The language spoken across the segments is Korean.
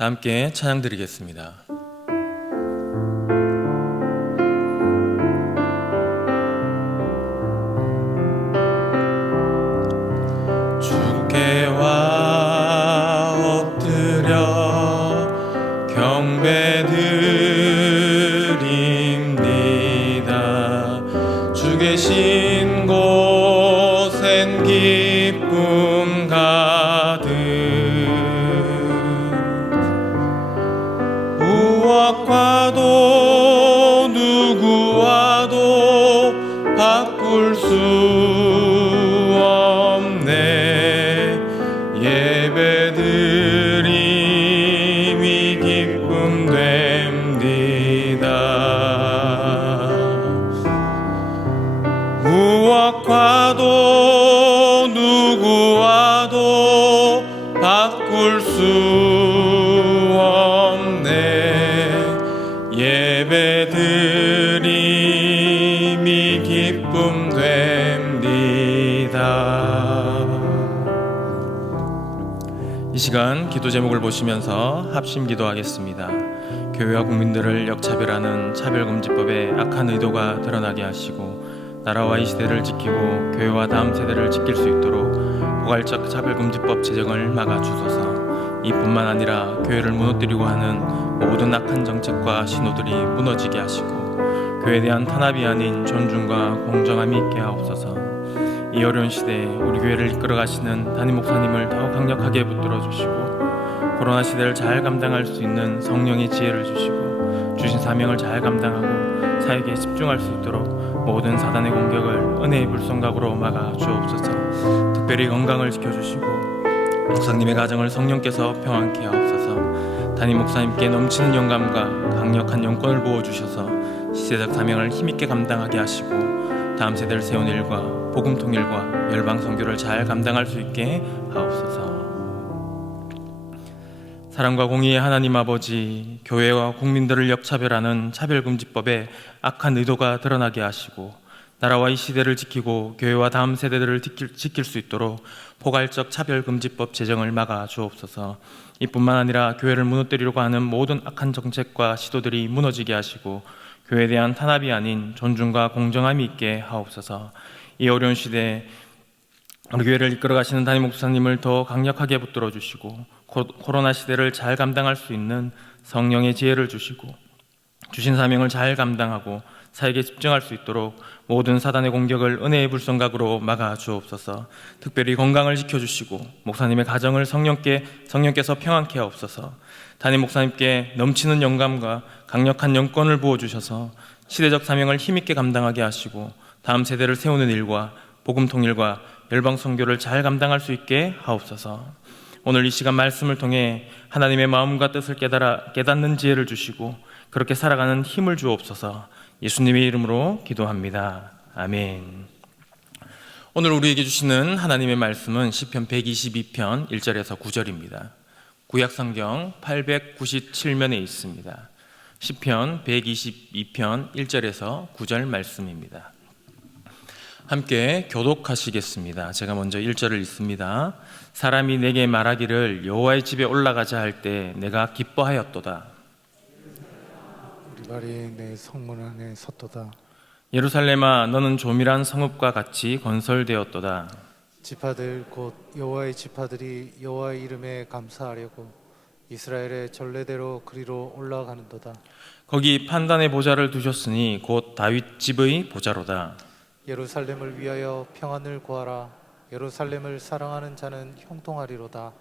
다 함께 찬양 드리겠습니다. 주께와 엎드려 경배드립니다. 주 계신 곳엔 기쁨 가득, 무엇과도 누구와도 바꿀 수 없네. 예배드림이 기쁨 됩니다. 무엇과도 누구와도 바꿀 수 없네. 예배드림이 기쁨 됩니다. 이 시간 기도 제목을 보시면서 합심 기도하겠습니다. 교회와 국민들을 역차별하는 차별금지법의 악한 의도가 드러나게 하시고, 나라와 이 시대를 지키고 교회와 다음 세대를 지킬 수 있도록 포괄적 차별금지법 제정을 막아주소서. 이뿐만 아니라 교회를 무너뜨리고 하는 모든 악한 정책과 신호들이 무너지게 하시고, 교회에 대한 탄압이 아닌 존중과 공정함이 있게 하옵소서. 이 어려운 시대에 우리 교회를 이끌어가시는 담임 목사님을 더욱 강력하게 붙들어 주시고, 코로나 시대를 잘 감당할 수 있는 성령의 지혜를 주시고, 주신 사명을 잘 감당하고 사역에 집중할 수 있도록 모든 사단의 공격을 은혜의 불성각으로 막아 주옵소서. 특별히 건강을 지켜주시고 목사님의 가정을 성령께서 평안케 하옵소서. 담임 목사님께 넘치는 영감과 강력한 영권을 부어주셔서 시대적 사명을 힘있게 감당하게 하시고, 다음 세대를 세운 일과 복음 통일과 열방 선교를 잘 감당할 수 있게 하옵소서. 사랑과 공의의 하나님 아버지, 교회와 국민들을 역차별하는 차별금지법에 악한 의도가 드러나게 하시고, 나라와 이 시대를 지키고 교회와 다음 세대들을 지킬 수 있도록 포괄적 차별금지법 제정을 막아 주옵소서. 이뿐만 아니라 교회를 무너뜨리려고 하는 모든 악한 정책과 시도들이 무너지게 하시고, 교회에 대한 탄압이 아닌 존중과 공정함이 있게 하옵소서. 이 어려운 시대에 우리 교회를 이끌어가시는 담임 목사님을 더 강력하게 붙들어 주시고, 코로나 시대를 잘 감당할 수 있는 성령의 지혜를 주시고, 주신 사명을 잘 감당하고 사역에 집중할 수 있도록 모든 사단의 공격을 은혜의 불성각으로 막아 주옵소서. 특별히 건강을 지켜주시고 목사님의 가정을 성령께서 평안케 하옵소서. 담임 목사님께 넘치는 영감과 강력한 영권을 부어주셔서 시대적 사명을 힘있게 감당하게 하시고, 다음 세대를 세우는 일과 복음 통일과 열방 선교를 잘 감당할 수 있게 하옵소서. 오늘 이 시간 말씀을 통해 하나님의 마음과 뜻을 깨닫는 지혜를 주시고 그렇게 살아가는 힘을 주옵소서. 예수님의 이름으로 기도합니다. 아멘. 오늘 우리에게 주시는 하나님의 말씀은 시편 122편 1절에서 9절입니다. 구약성경 897면에 있습니다. 시편 122편 1절에서 9절 말씀입니다. 함께 교독하시겠습니다. 제가 먼저 1절을 읽습니다. 사람이 내게 말하기를 여호와의 집에 올라가자 할 때 내가 기뻐하였도다. 우리 발이 내 성문 안에 섰도다. 예루살렘아, 너는 조밀한 성읍과 같이 건설되었도다. 지파들 곧 여호와의 지파들이 여호와의 이름에 감사하려고 이스라엘의 전례대로 그리로 올라가는도다. 거기 판단의 보좌를 두셨으니 곧 다윗 집의 보좌로다. 예루살렘을 위하여 평안을 구하라. 예루살렘을 사랑하는 자는 형통하리로다.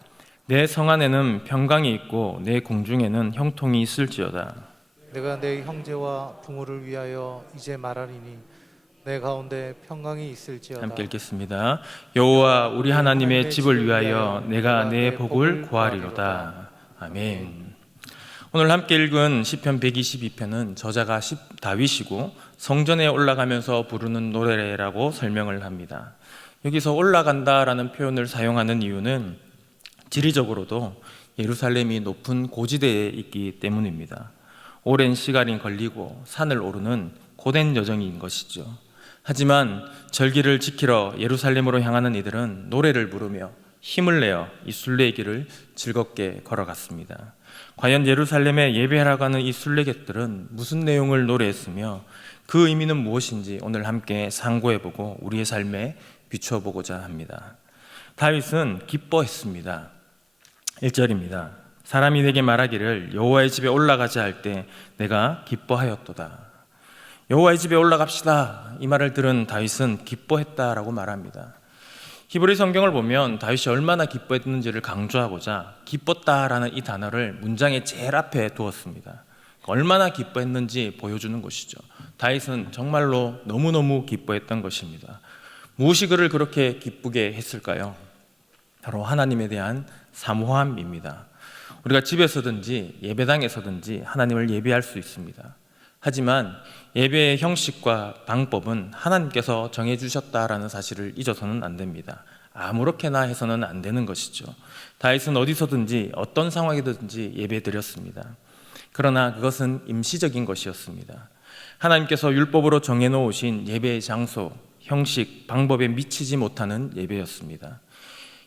내 성 안에는 평강이 있고 내 궁중에는 형통이 있을지어다. 내가 내 형제와 부모를 위하여 이제 말하리니 내 가운데 평강이 있을지어다. 함께 읽겠습니다. 여호와 우리 하나님의 집을 위하여 내가 내 복을 구하리로다. 아멘. 오늘 함께 읽은 시편 122편은 저자가 다윗이고 성전에 올라가면서 부르는 노래라고 설명을 합니다. 여기서 올라간다라는 표현을 사용하는 이유는 지리적으로도 예루살렘이 높은 고지대에 있기 때문입니다. 오랜 시간이 걸리고 산을 오르는 고된 여정인 것이죠. 하지만 절기를 지키러 예루살렘으로 향하는 이들은 노래를 부르며 힘을 내어 이 순례의 길을 즐겁게 걸어갔습니다. 과연 예루살렘에 예배하러 가는 이 순례객들은 무슨 내용을 노래했으며 그 의미는 무엇인지 오늘 함께 상고해보고 우리의 삶에 비추어보고자 합니다. 다윗은 기뻐했습니다. 1절입니다. 사람이 내게 말하기를 여호와의 집에 올라가자 할 때 내가 기뻐하였도다. 여호와의 집에 올라갑시다, 이 말을 들은 다윗은 기뻐했다라고 말합니다. 히브리 성경을 보면 다윗이 얼마나 기뻐했는지를 강조하고자 기뻤다라는 이 단어를 문장의 제일 앞에 두었습니다. 얼마나 기뻐했는지 보여주는 것이죠. 다윗은 정말로 너무너무 기뻐했던 것입니다. 무엇이 그를 그렇게 기쁘게 했을까요? 바로 하나님에 대한 사모함입니다. 우리가 집에서든지 예배당에서든지 하나님을 예배할 수 있습니다. 하지만 예배의 형식과 방법은 하나님께서 정해주셨다라는 사실을 잊어서는 안 됩니다. 아무렇게나 해서는 안 되는 것이죠. 다윗은 어디서든지 어떤 상황이든지 예배드렸습니다. 그러나 그것은 임시적인 것이었습니다. 하나님께서 율법으로 정해놓으신 예배의 장소, 형식, 방법에 미치지 못하는 예배였습니다.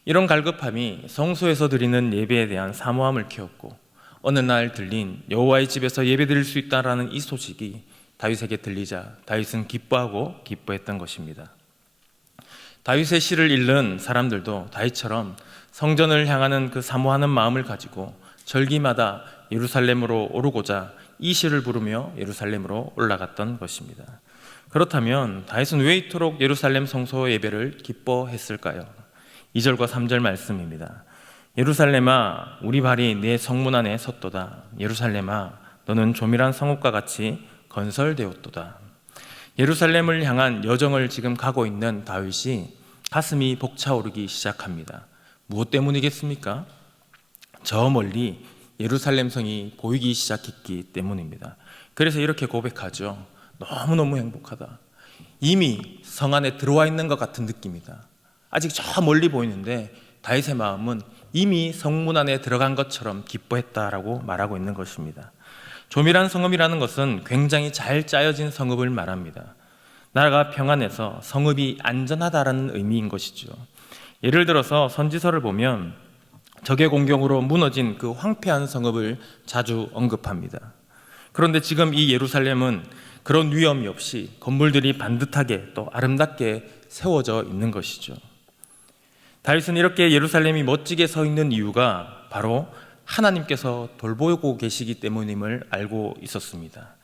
이런 갈급함이 성소에서 드리는 예배에 대한 사모함을 키웠고, 어느 날 들린 여호와의 집에서 예배드릴 수 있다라는 이 소식이 다윗에게 들리자 다윗은 기뻐하고 기뻐했던 것입니다. 다윗의 시를 읽는 사람들도 다윗처럼 성전을 향하는 그 사모하는 마음을 가지고 절기마다 예루살렘으로 오르고자 이 시를 부르며 예루살렘으로 올라갔던 것입니다. 그렇다면 다윗은 왜 이토록 예루살렘 성소 예배를 기뻐했을까요? 2절과 3절 말씀입니다. 예루살렘아, 우리 발이 내 성문 안에 섰도다. 예루살렘아, 너는 조밀한 성읍과 같이 건설되었도다. 예루살렘을 향한 여정을 지금 가고 있는 다윗이 가슴이 벅차오르기 시작합니다. 무엇 때문이겠습니까? 저 멀리 예루살렘 성이 보이기 시작했기 때문입니다. 그래서 이렇게 고백하죠. 너무너무 행복하다. 이미 성 안에 들어와 있는 것 같은 느낌이다. 아직 저 멀리 보이는데 다윗의 마음은 이미 성문 안에 들어간 것처럼 기뻐했다라고 말하고 있는 것입니다. 조밀한 성읍이라는 것은 굉장히 잘 짜여진 성읍을 말합니다. 나라가 평안해서 성읍이 안전하다라는 의미인 것이죠. 예를 들어서 선지서를 보면 적의 공격으로 무너진 그 황폐한 성읍을 자주 언급합니다. 그런데 지금 이 예루살렘은 그런 위험이 없이 건물들이 반듯하게 또 아름답게 세워져 있는 것이죠. 다윗은 이렇게 예루살렘이 멋지게 서 있는 이유가 바로 하나님께서 돌보고 계시기 때문임을 알고 있었습니다.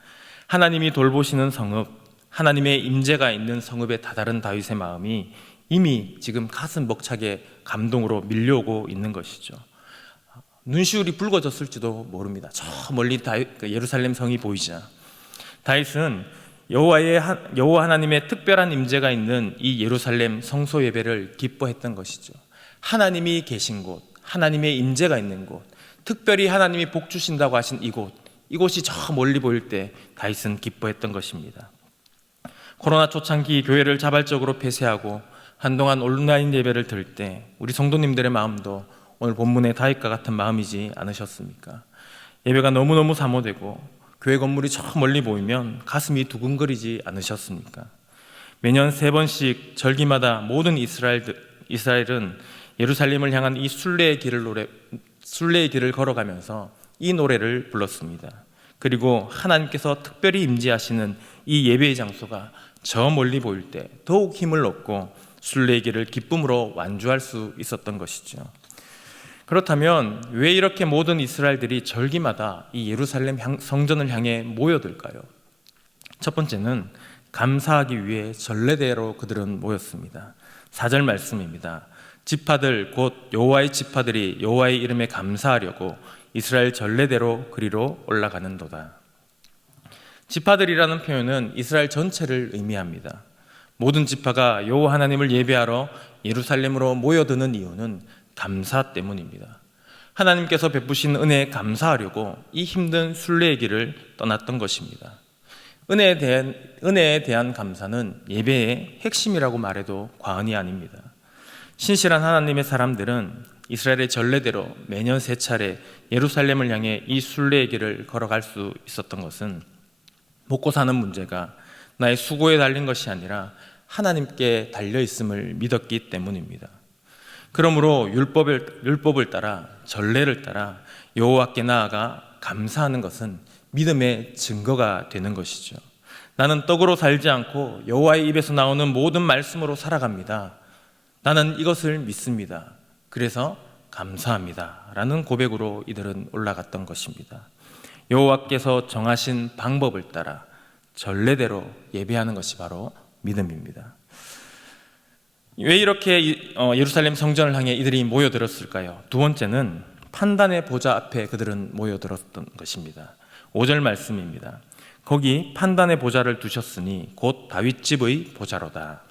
하나님이 돌보시는 성읍, 하나님의 임재가 있는 성읍에 다다른 다윗의 마음이 이미 지금 가슴 벅차게 감동으로 밀려오고 있는 것이죠. 눈시울이 붉어졌을지도 모릅니다. 저 멀리 예루살렘 성이 보이자 다윗은 여호와 하나님의 특별한 임재가 있는 이 예루살렘 성소 예배를 기뻐했던 것이죠. 하나님이 계신 곳, 하나님의 임재가 있는 곳, 특별히 하나님이 복 주신다고 하신 이곳이 저 멀리 보일 때 다윗은 기뻐했던 것입니다. 코로나 초창기 교회를 자발적으로 폐쇄하고 한동안 온라인 예배를 드릴 때 우리 성도님들의 마음도 오늘 본문의 다윗과 같은 마음이지 않으셨습니까? 예배가 너무너무 사모되고 교회 건물이 저 멀리 보이면 가슴이 두근거리지 않으셨습니까? 매년 3번씩 절기마다 모든 이스라엘은 예루살렘을 향한 이 순례의 길을 걸어가면서 이 노래를 불렀습니다. 그리고 하나님께서 특별히 임재하시는 이 예배의 장소가 저 멀리 보일 때 더욱 힘을 얻고 순례의 길을 기쁨으로 완주할 수 있었던 것이죠. 그렇다면 왜 이렇게 모든 이스라엘들이 절기마다 이 예루살렘 성전을 향해 모여들까요? 첫 번째는 감사하기 위해 전례대로 그들은 모였습니다. 4절 말씀입니다. 지파들 곧 여호와의 지파들이 여호와의 이름에 감사하려고 이스라엘 전례대로 그리로 올라가는도다. 지파들이라는 표현은 이스라엘 전체를 의미합니다. 모든 지파가 여호와 하나님을 예배하러 예루살렘으로 모여드는 이유는 감사 때문입니다. 하나님께서 베푸신 은혜에 감사하려고 이 힘든 순례의 길을 떠났던 것입니다. 은혜에 대한 감사는 예배의 핵심이라고 말해도 과언이 아닙니다. 신실한 하나님의 사람들은 이스라엘의 전례대로 매년 3차례 예루살렘을 향해 이 순례의 길을 걸어갈 수 있었던 것은 먹고 사는 문제가 나의 수고에 달린 것이 아니라 하나님께 달려있음을 믿었기 때문입니다. 그러므로 율법을 따라 전례를 따라 여호와께 나아가 감사하는 것은 믿음의 증거가 되는 것이죠. 나는 떡으로 살지 않고 여호와의 입에서 나오는 모든 말씀으로 살아갑니다. 나는 이것을 믿습니다. 그래서 감사합니다. 라는 고백으로 이들은 올라갔던 것입니다. 여호와께서 정하신 방법을 따라 전례대로 예배하는 것이 바로 믿음입니다. 왜 이렇게 예루살렘 성전을 향해 이들이 모여들었을까요? 두 번째는 판단의 보좌 앞에 그들은 모여들었던 것입니다. 5절 말씀입니다. 거기 판단의 보좌를 두셨으니 곧 다윗집의 보좌로다.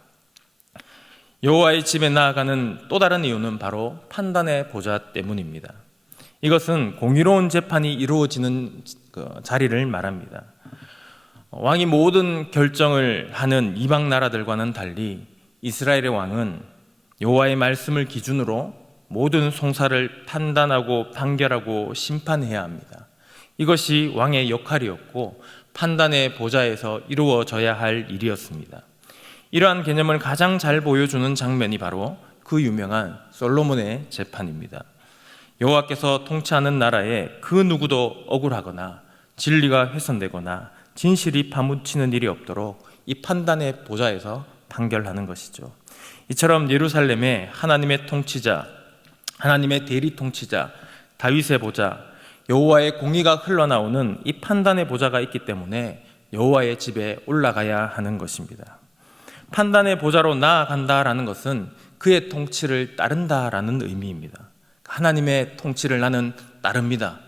여호와의 집에 나아가는 또 다른 이유는 바로 판단의 보좌 때문입니다. 이것은 공의로운 재판이 이루어지는 자리를 말합니다. 왕이 모든 결정을 하는 이방 나라들과는 달리 이스라엘의 왕은 여호와의 말씀을 기준으로 모든 송사를 판단하고 판결하고 심판해야 합니다. 이것이 왕의 역할이었고 판단의 보좌에서 이루어져야 할 일이었습니다. 이러한 개념을 가장 잘 보여주는 장면이 바로 그 유명한 솔로몬의 재판입니다. 여호와께서 통치하는 나라에 그 누구도 억울하거나 진리가 훼손되거나 진실이 파묻히는 일이 없도록 이 판단의 보좌에서 판결하는 것이죠. 이처럼 예루살렘에 하나님의 통치자, 하나님의 대리 통치자, 다윗의 보좌, 여호와의 공의가 흘러나오는 이 판단의 보좌가 있기 때문에 여호와의 집에 올라가야 하는 것입니다. 판단의 보좌로 나아간다라는 것은 그의 통치를 따른다라는 의미입니다. 하나님의 통치를 나는 따릅니다.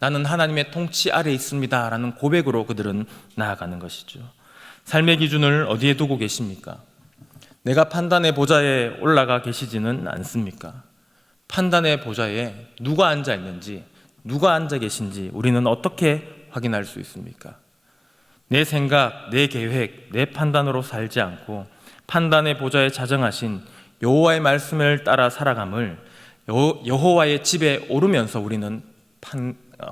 나는 하나님의 통치 아래에 있습니다. 라는 고백으로 그들은 나아가는 것이죠. 삶의 기준을 어디에 두고 계십니까? 내가 판단의 보좌에 올라가 계시지는 않습니까? 판단의 보좌에 누가 앉아 있는지, 누가 앉아 계신지 우리는 어떻게 확인할 수 있습니까? 내 생각, 내 계획, 내 판단으로 살지 않고 판단의 보좌에 자정하신 여호와의 말씀을 따라 살아감을 여호와의 집에 오르면서 우리는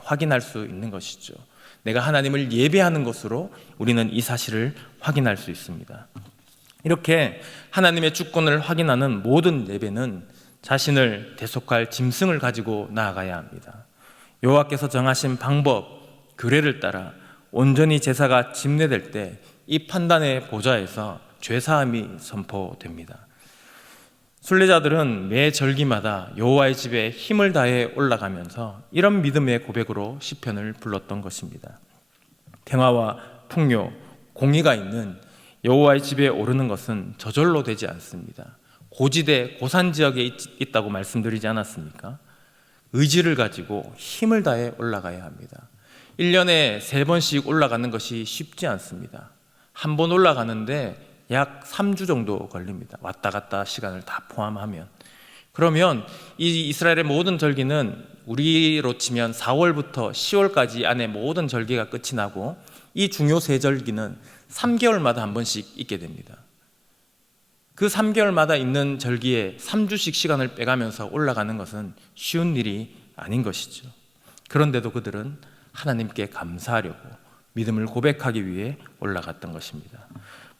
확인할 수 있는 것이죠. 내가 하나님을 예배하는 것으로 우리는 이 사실을 확인할 수 있습니다. 이렇게 하나님의 주권을 확인하는 모든 예배는 자신을 대속할 짐승을 가지고 나아가야 합니다. 여호와께서 정하신 방법, 규례를 따라 온전히 제사가 집례될 때 이 판단의 보좌에서 죄사함이 선포됩니다. 순례자들은 매 절기마다 여호와의 집에 힘을 다해 올라가면서 이런 믿음의 고백으로 시편을 불렀던 것입니다. 평화와 풍요, 공의가 있는 여호와의 집에 오르는 것은 저절로 되지 않습니다. 고지대, 고산 지역에 있다고 말씀드리지 않았습니까? 의지를 가지고 힘을 다해 올라가야 합니다. 1년에 3번씩 올라가는 것이 쉽지 않습니다. 한 번 올라가는데 약 3주 정도 걸립니다. 왔다 갔다 시간을 다 포함하면. 그러면 이 이스라엘의 모든 절기는 우리로 치면 4월부터 10월까지 안에 모든 절기가 끝이 나고 이 중요 세 절기는 3개월마다 한 번씩 있게 됩니다. 그 3개월마다 있는 절기에 3주씩 시간을 빼가면서 올라가는 것은 쉬운 일이 아닌 것이죠. 그런데도 그들은 하나님께 감사하려고 믿음을 고백하기 위해 올라갔던 것입니다.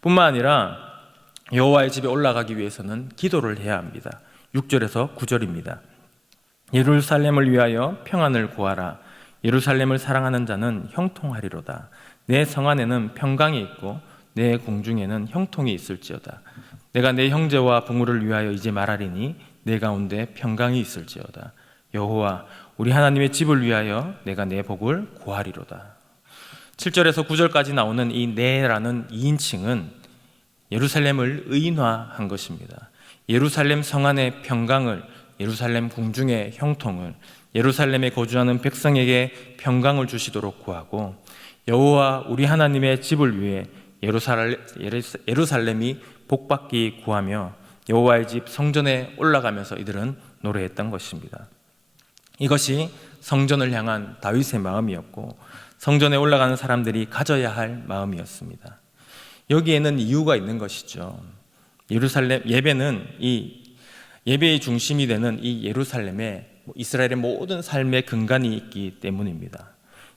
뿐만 아니라 여호와의 집에 올라가기 위해서는 기도를 해야 합니다. 6절에서 9절입니다. 예루살렘을 위하여 평안을 구하라. 예루살렘을 사랑하는 자는 형통하리로다. 내 성 안에는 평강이 있고 내 궁중에는 형통이 있을지어다. 내가 내 형제와 부모를 위하여 이제 말하리니 내 가운데 평강이 있을지어다. 여호와 우리 하나님의 집을 위하여 내가 내 복을 구하리로다. 7절에서 9절까지 나오는 이 내라는 2인칭은 예루살렘을 의인화한 것입니다. 예루살렘 성 안의 평강을, 예루살렘 궁중의 형통을, 예루살렘에 거주하는 백성에게 평강을 주시도록 구하고 여호와 우리 하나님의 집을 위해 예루살렘이 복받기 구하며 여호와의 집 성전에 올라가면서 이들은 노래했던 것입니다. 이것이 성전을 향한 다윗의 마음이었고 성전에 올라가는 사람들이 가져야 할 마음이었습니다. 여기에는 이유가 있는 것이죠. 예루살렘 예배는 이 예배의 중심이 되는 이 예루살렘에 이스라엘의 모든 삶의 근간이 있기 때문입니다.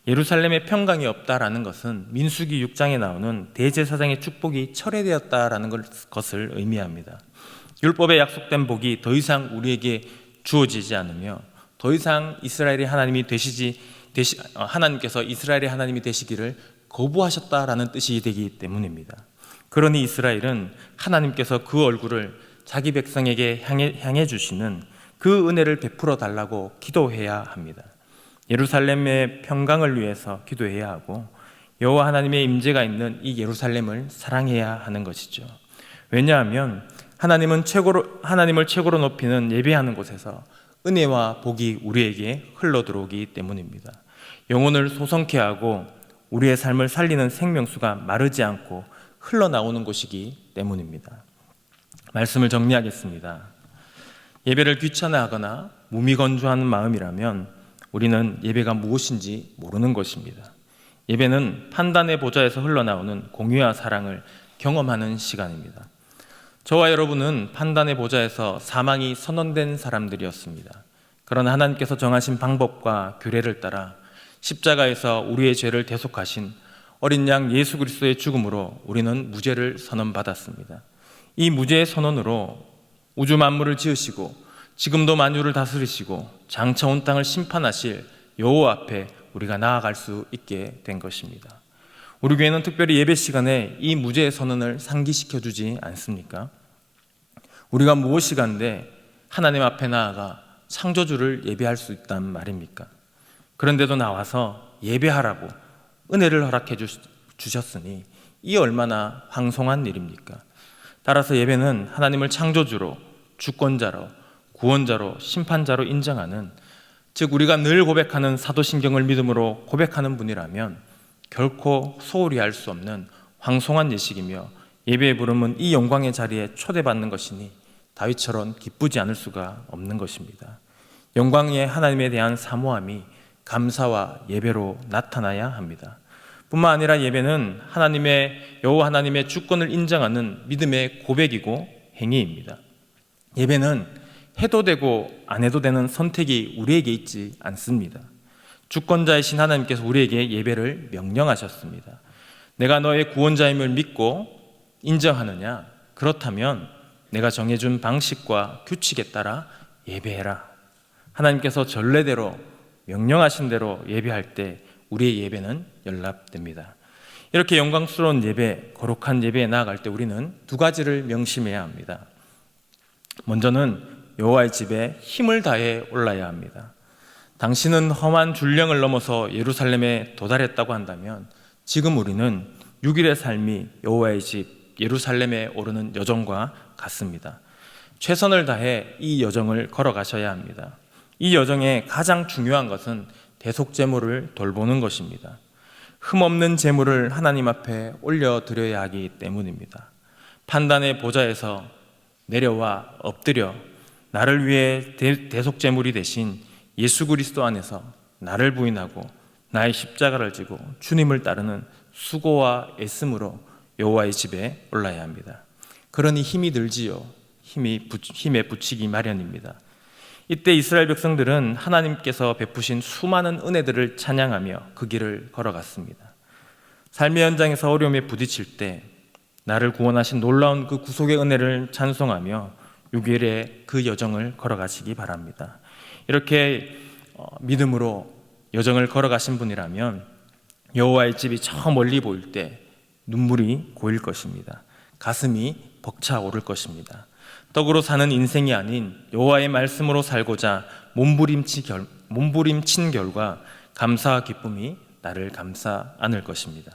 예루살렘에 평강이 없다라는 것은 민수기 6장에 나오는 대제사장의 축복이 철회되었다라는 것을 의미합니다. 율법에 약속된 복이 더 이상 우리에게 주어지지 않으며 더 이상 하나님께서 이스라엘의 하나님이 되시기를 거부하셨다라는 뜻이 되기 때문입니다. 그러니 이스라엘은 하나님께서 그 얼굴을 자기 백성에게 향해 주시는 그 은혜를 베풀어 달라고 기도해야 합니다. 예루살렘의 평강을 위해서 기도해야 하고 여호와 하나님의 임재가 있는 이 예루살렘을 사랑해야 하는 것이죠. 왜냐하면 하나님을 최고로 높이는 예배하는 곳에서 은혜와 복이 우리에게 흘러 들어오기 때문입니다. 영혼을 소성케 하고 우리의 삶을 살리는 생명수가 마르지 않고 흘러나오는 곳이기 때문입니다. 말씀을 정리하겠습니다. 예배를 귀찮아하거나 무미건조한 마음이라면 우리는 예배가 무엇인지 모르는 것입니다. 예배는 판단의 보좌에서 흘러나오는 공의와 사랑을 경험하는 시간입니다. 저와 여러분은 판단의 보좌에서 사망이 선언된 사람들이었습니다. 그러나 하나님께서 정하신 방법과 규례를 따라 십자가에서 우리의 죄를 대속하신 어린 양 예수 그리스도의 죽음으로 우리는 무죄를 선언받았습니다. 이 무죄의 선언으로 우주 만물을 지으시고 지금도 만유를 다스리시고 장차 온 땅을 심판하실 여호와 앞에 우리가 나아갈 수 있게 된 것입니다. 우리 교회는 특별히 예배 시간에 이 무죄의 선언을 상기시켜 주지 않습니까? 우리가 무엇이간데 하나님 앞에 나아가 창조주를 예배할 수 있단 말입니까? 그런데도 나와서 예배하라고 은혜를 허락해 주셨으니 이 얼마나 황송한 일입니까? 따라서 예배는 하나님을 창조주로, 주권자로, 구원자로, 심판자로 인정하는, 즉 우리가 늘 고백하는 사도신경을 믿음으로 고백하는 분이라면 결코 소홀히 할 수 없는 황송한 예식이며 예배의 부름은 이 영광의 자리에 초대받는 것이니 다윗처럼 기쁘지 않을 수가 없는 것입니다. 영광의 하나님에 대한 사모함이 감사와 예배로 나타나야 합니다. 뿐만 아니라 예배는 여호와 하나님의 주권을 인정하는 믿음의 고백이고 행위입니다. 예배는 해도 되고 안 해도 되는 선택이 우리에게 있지 않습니다. 주권자이신 하나님께서 우리에게 예배를 명령하셨습니다. 내가 너의 구원자임을 믿고 인정하느냐? 그렇다면 내가 정해준 방식과 규칙에 따라 예배해라. 하나님께서 전례대로 명령하신 대로 예배할 때 우리의 예배는 연락됩니다. 이렇게 영광스러운 예배, 거룩한 예배에 나아갈 때 우리는 두 가지를 명심해야 합니다. 먼저는 여호와의 집에 힘을 다해 올라야 합니다. 당신은 험한 줄령을 넘어서 예루살렘에 도달했다고 한다면 지금 우리는 6일의 삶이 여호와의 집 예루살렘에 오르는 여정과 같습니다. 최선을 다해 이 여정을 걸어가셔야 합니다. 이 여정의 가장 중요한 것은 대속제물을 돌보는 것입니다. 흠없는 제물을 하나님 앞에 올려드려야 하기 때문입니다. 판단의 보좌에서 내려와 엎드려 나를 위해 대속제물이 되신 예수 그리스도 안에서 나를 부인하고 나의 십자가를 지고 주님을 따르는 수고와 애씀으로 여호와의 집에 올라야 합니다. 그러니 힘이 들지요. 힘에 부치기 마련입니다. 이때 이스라엘 백성들은 하나님께서 베푸신 수많은 은혜들을 찬양하며 그 길을 걸어갔습니다. 삶의 현장에서 어려움에 부딪힐 때 나를 구원하신 놀라운 그 구속의 은혜를 찬송하며 6일의 그 여정을 걸어가시기 바랍니다. 이렇게 믿음으로 여정을 걸어가신 분이라면 여호와의 집이 저 멀리 보일 때 눈물이 고일 것입니다. 가슴이 벅차오를 것입니다. 떡으로 사는 인생이 아닌 여호와의 말씀으로 살고자 몸부림친 결과 감사와 기쁨이 나를 감싸 안을 것입니다.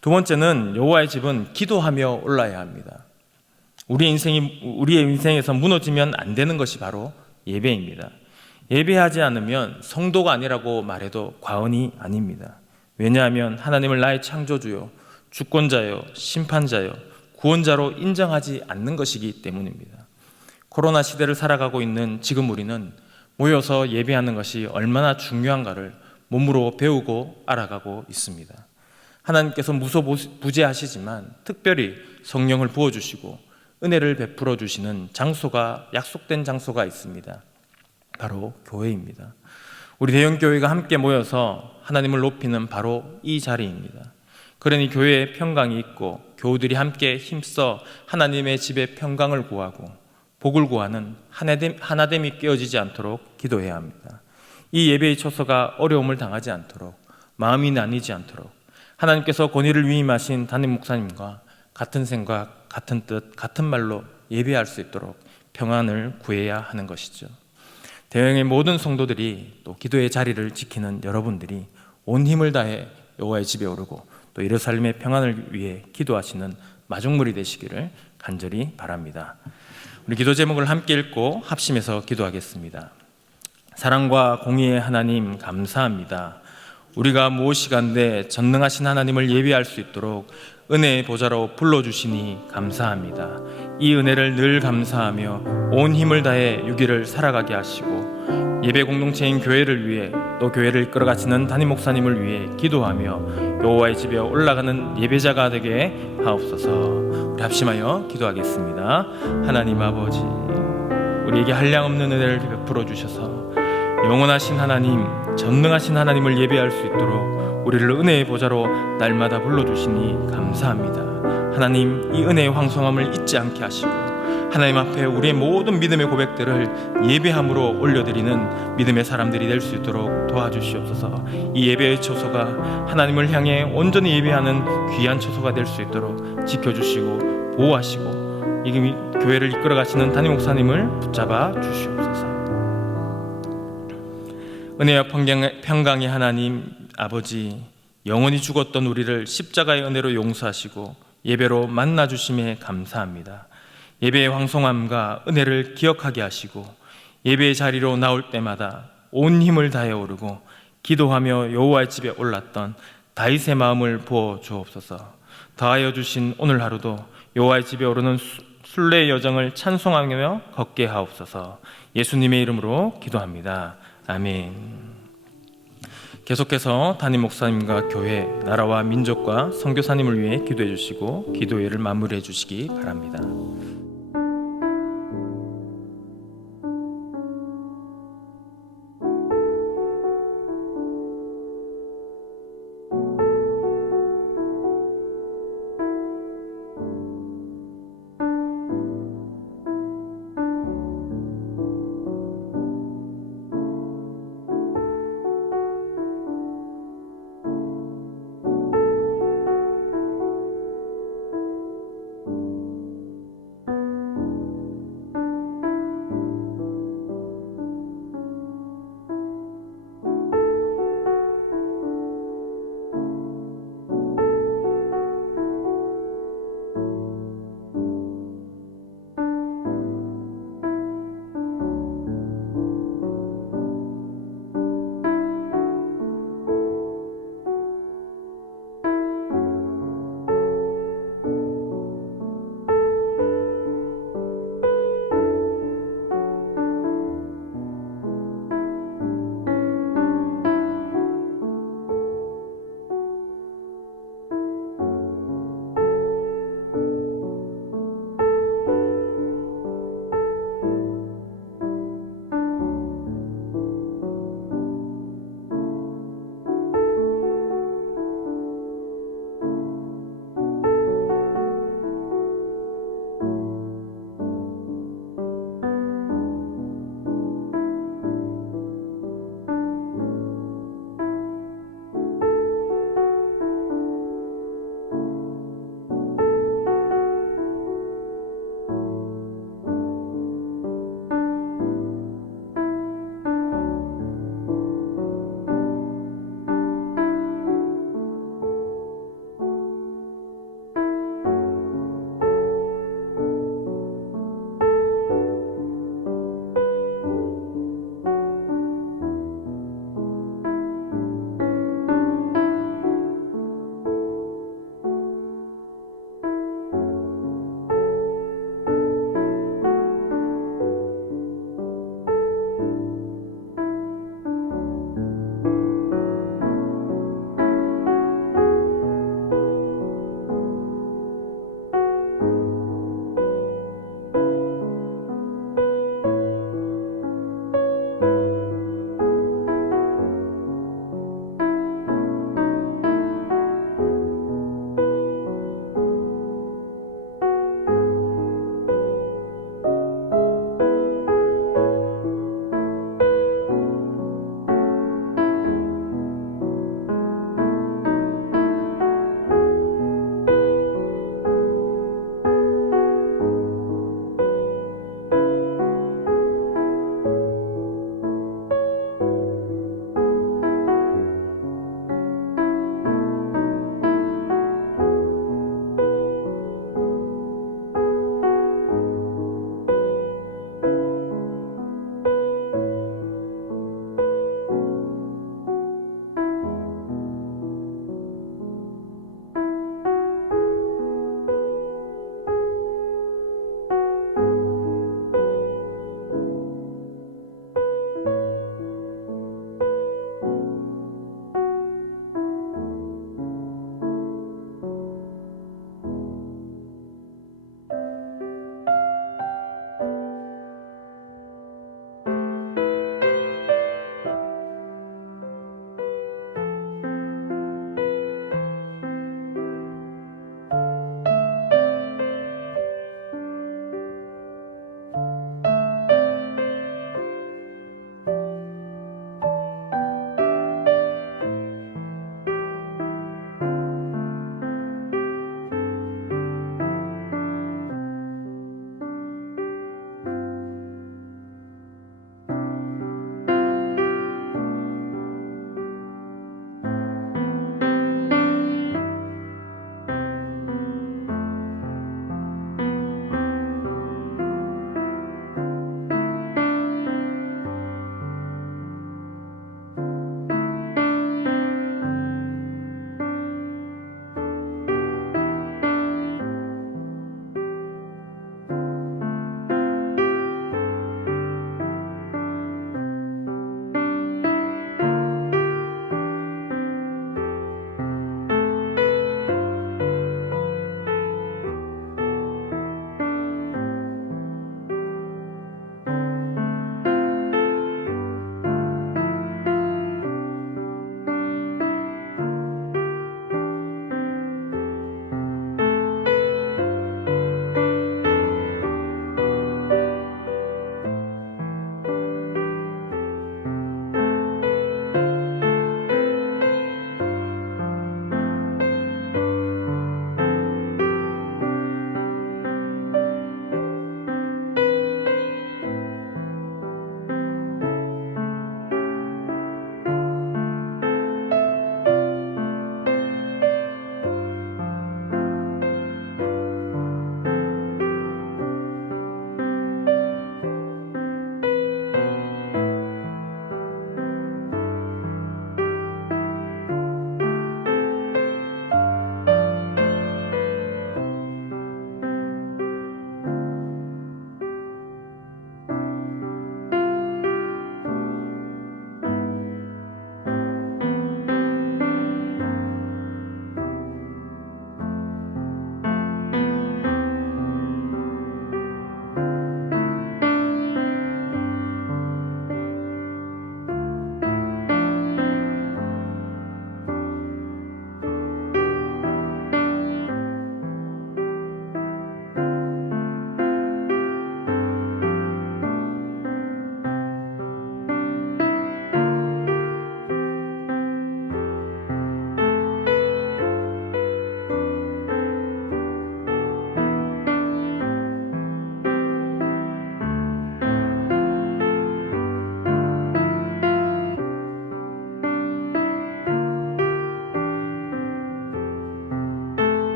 두 번째는 여호와의 집은 기도하며 올라야 합니다. 우리의 인생에서 무너지면 안 되는 것이 바로 예배입니다. 예배하지 않으면 성도가 아니라고 말해도 과언이 아닙니다. 왜냐하면 하나님을 나의 창조주요, 주권자요, 심판자요, 구원자로 인정하지 않는 것이기 때문입니다. 코로나 시대를 살아가고 있는 지금 우리는 모여서 예배하는 것이 얼마나 중요한가를 몸으로 배우고 알아가고 있습니다. 하나님께서 무소부재하시지만 특별히 성령을 부어주시고 은혜를 베풀어 주시는 장소가, 약속된 장소가 있습니다. 바로 교회입니다. 우리 대형교회가 함께 모여서 하나님을 높이는 바로 이 자리입니다. 그러니 교회에 평강이 있고 교우들이 함께 힘써 하나님의 집에 평강을 구하고 복을 구하는 하나됨이 깨어지지 않도록 기도해야 합니다. 이 예배의 초소가 어려움을 당하지 않도록, 마음이 나뉘지 않도록 하나님께서 권위를 위임하신 담임 목사님과 같은 생각, 같은 뜻, 같은 말로 예배할 수 있도록 평안을 구해야 하는 것이죠. 대형의 모든 성도들이 또 기도의 자리를 지키는 여러분들이 온 힘을 다해 여호와의 집에 오르고 또 예루살렘의 평안을 위해 기도하시는 마중물이 되시기를 간절히 바랍니다. 우리 기도 제목을 함께 읽고 합심해서 기도하겠습니다. 사랑과 공의의 하나님 감사합니다. 우리가 무엇이간데 전능하신 하나님을 예배할 수 있도록 은혜의 보좌로 불러주시니 감사합니다. 이 은혜를 늘 감사하며 온 힘을 다해 유기를 살아가게 하시고 예배 공동체인 교회를 위해 또 교회를 이끌어가시는 담임 목사님을 위해 기도하며 여호와의 집에 올라가는 예배자가 되게 하옵소서. 우리 합심하여 기도하겠습니다. 하나님 아버지, 우리에게 한량없는 은혜를 베풀어 주셔서 영원하신 하나님, 전능하신 하나님을 예배할 수 있도록 우리를 은혜의 보좌로 날마다 불러주시니 감사합니다. 하나님, 이 은혜의 황송함을 잊지 않게 하시고 하나님 앞에 우리의 모든 믿음의 고백들을 예배함으로 올려드리는 믿음의 사람들이 될 수 있도록 도와주시옵소서. 이 예배의 초소가 하나님을 향해 온전히 예배하는 귀한 초소가 될 수 있도록 지켜주시고 보호하시고 이 교회를 이끌어가시는 담임 목사님을 붙잡아 주시옵소서. 은혜와 평강의 하나님 아버지, 영원히 죽었던 우리를 십자가의 은혜로 용서하시고 예배로 만나주심에 감사합니다. 예배의 황송함과 은혜를 기억하게 하시고 예배의 자리로 나올 때마다 온 힘을 다해 오르고 기도하며 여호와의 집에 올랐던 다윗의 마음을 부어 주옵소서. 더하여 주신 오늘 하루도 여호와의 집에 오르는 순례의 여정을 찬송하며 걷게 하옵소서. 예수님의 이름으로 기도합니다. 아멘. 계속해서 담임 목사님과 교회, 나라와 민족과 선교사님을 위해 기도해 주시고 기도회를 마무리해 주시기 바랍니다.